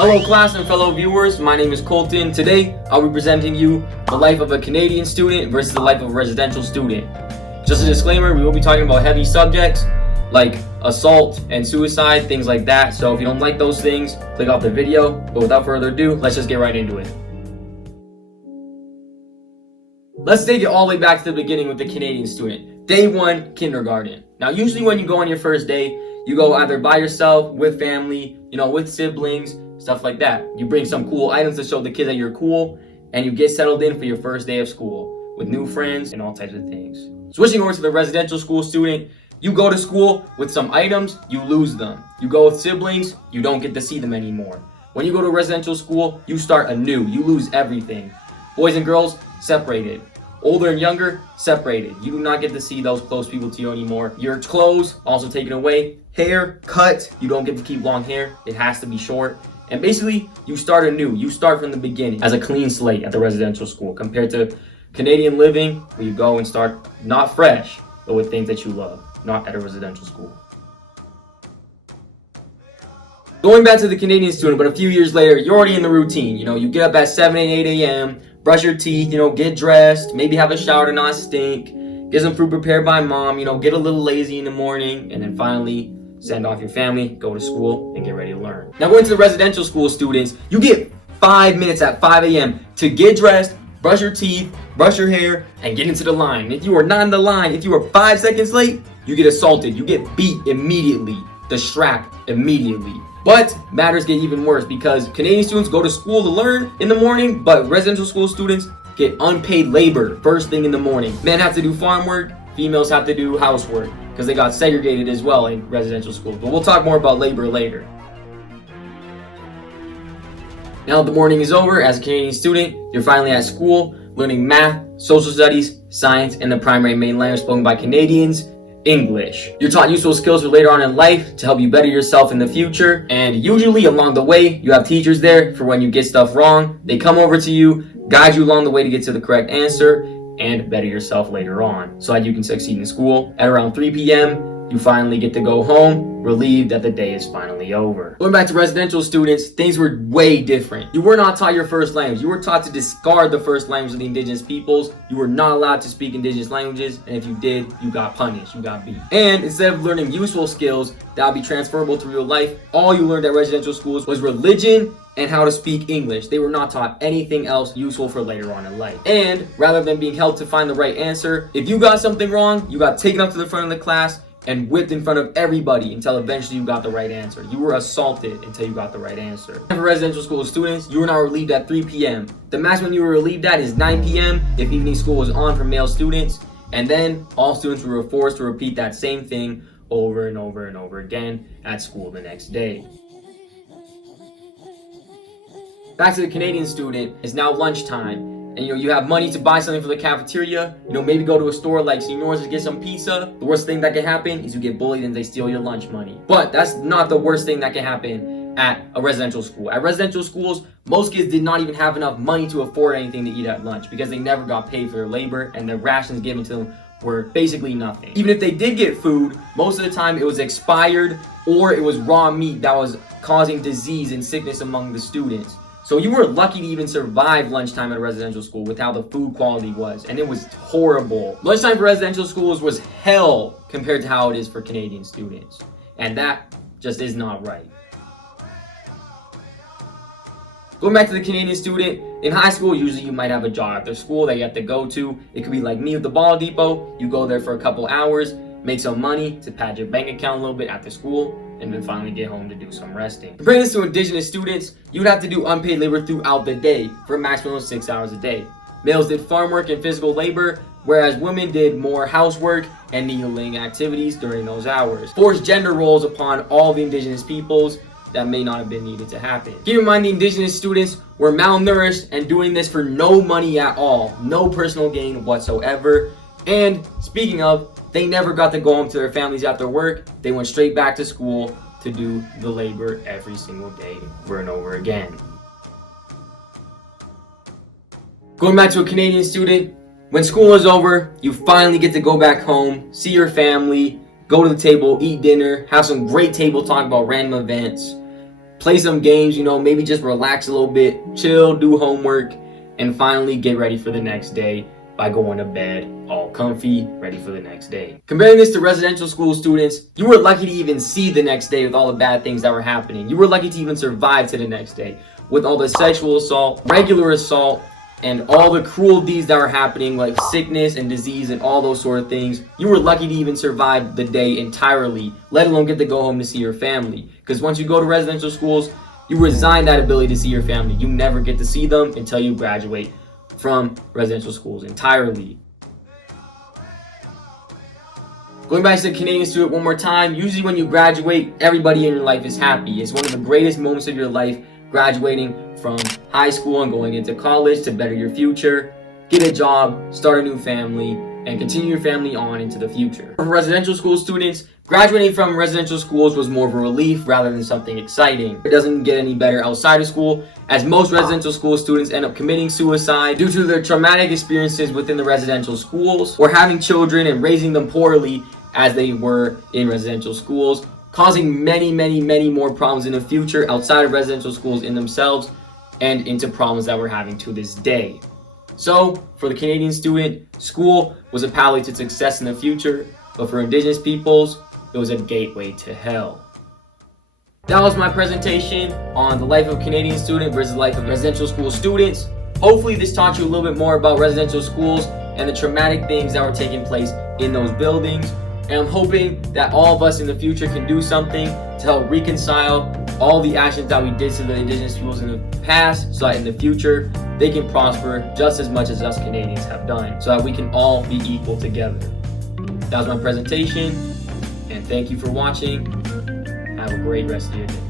Hello class and fellow viewers, my name is Colton. Today, I'll be presenting you the life of a Canadian student versus the life of a residential student. Just a disclaimer, we will be talking about heavy subjects like assault and suicide, things like that. So if you don't like those things, click off the video. But without further ado, let's just get right into it. Let's take it all the way back to the beginning with the Canadian student. Day 1, kindergarten. Now usually when you go on your first day, you go either by yourself, with family, with siblings, stuff like that. You bring some cool items to show the kids that you're cool, and you get settled in for your first day of school with new friends and all types of things. Switching over to the residential school student, you go to school with some items, you lose them. You go with siblings, you don't get to see them anymore. When you go to residential school, you start anew. You lose everything. Boys and girls, separated. Older and younger, separated. You do not get to see those close people to you anymore. Your clothes, also taken away. Hair, cut. You don't get to keep long hair. It has to be short. And basically, you start anew. You start from the beginning as a clean slate at the residential school compared to Canadian living, where you go and start not fresh, but with things that you love, not at a residential school. Going back to the Canadian student, but a few years later, you're already in the routine. You get up at 7 and 8 a.m., brush your teeth, get dressed, maybe have a shower to not stink, get some food prepared by mom, get a little lazy in the morning, and then finally send off your family, go to school, and get ready to learn. Now going to the residential school students, you get 5 minutes at 5 a.m. to get dressed, brush your teeth, brush your hair, and get into the line. If you are not in the line, if you are 5 seconds late, you get assaulted, you get beat immediately, the strap immediately. But matters get even worse because Canadian students go to school to learn in the morning, but residential school students get unpaid labor first thing in the morning. Men have to do farm work, females have to do housework because they got segregated as well in residential schools. But we'll talk more about labor later. Now that the morning is over, as a Canadian student, you're finally at school learning math, social studies, science, and the primary main language spoken by Canadians, English. You're taught useful skills for later on in life to help you better yourself in the future, and usually along the way you have teachers there for when you get stuff wrong. They come over to you, guide you along the way to get to the correct answer, and better yourself later on so that you can succeed in school. At around 3 p.m. you finally get to go home, relieved that the day is finally over. Going back to residential students, things were way different. You were not taught your first language. You were taught to discard the first language of the indigenous peoples. You were not allowed to speak indigenous languages, and if you did, you got punished, you got beat. And instead of learning useful skills that would be transferable to real life, all you learned at residential schools was religion and how to speak English. They were not taught anything else useful for later on in life. And rather than being helped to find the right answer, if you got something wrong, you got taken up to the front of the class and whipped in front of everybody until eventually you got the right answer. You were assaulted until you got the right answer. For residential school students, you were not relieved at 3 p.m. The maximum you were relieved at is 9 p.m. if evening school was on for male students. And then all students were forced to repeat that same thing over and over and over again at school the next day. Back to the Canadian student, it's now lunchtime. And you have money to buy something for the cafeteria, maybe go to a store like Señor's to get some pizza. The worst thing that can happen is you get bullied and they steal your lunch money. But that's not the worst thing that can happen at a residential school. At residential schools, most kids did not even have enough money to afford anything to eat at lunch because they never got paid for their labor and the rations given to them were basically nothing. Even if they did get food, most of the time it was expired or it was raw meat that was causing disease and sickness among the students. So you were lucky to even survive lunchtime at a residential school with how the food quality was, and it was horrible. Lunchtime for residential schools was hell compared to how it is for Canadian students, and that just is not right. Going back to the Canadian student, in high school, usually you might have a job after school that you have to go to. It could be like me with the ball depot. You go there for a couple hours, make some money to pad your bank account a little bit after school, and then finally get home to do some resting. Comparing this to indigenous students, you would have to do unpaid labor throughout the day for a maximum of 6 hours a day. Males did farm work and physical labor, whereas women did more housework and needling activities during those hours. Forced gender roles upon all the indigenous peoples that may not have been needed to happen. Keep in mind the indigenous students were malnourished and doing this for no money at all, no personal gain whatsoever. And speaking of, they never got to go home to their families after work. They went straight back to school to do the labor every single day over and over again. Going back to a Canadian student, when school is over, you finally get to go back home, see your family, go to the table, eat dinner, have some great table talk about random events. play some games, maybe just relax a little bit, chill, do homework, and finally get ready for the next day by going to bed all comfy, ready for the next day. Comparing this to residential school students, you were lucky to even see the next day with all the bad things that were happening. You were lucky to even survive to the next day with all the sexual assault, regular assault, and all the cruelties that were happening, like sickness and disease and all those sort of things. You were lucky to even survive the day entirely, let alone get to go home to see your family. Because once you go to residential schools, you resign that ability to see your family. You never get to see them until you graduate from residential schools entirely. Going back to the Canadian student one more time, usually when you graduate, everybody in your life is happy. It's one of the greatest moments of your life, graduating from high school and going into college to better your future, get a job, start a new family, and continue your family on into the future. For residential school students, graduating from residential schools was more of a relief rather than something exciting. It doesn't get any better outside of school, as most residential school students end up committing suicide due to their traumatic experiences within the residential schools, or having children and raising them poorly as they were in residential schools, causing many more problems in the future outside of residential schools in themselves and into problems that we're having to this day. So, for the Canadian student, school was a pathway to success in the future, but for Indigenous peoples, it was a gateway to hell. That was my presentation on the life of a Canadian student versus the life of residential school students. Hopefully this taught you a little bit more about residential schools and the traumatic things that were taking place in those buildings. And I'm hoping that all of us in the future can do something to help reconcile all the actions that we did to the Indigenous peoples in the past, so that in the future they can prosper just as much as us Canadians have done, so that we can all be equal together. That was my presentation, and thank you for watching. Have a great rest of your day.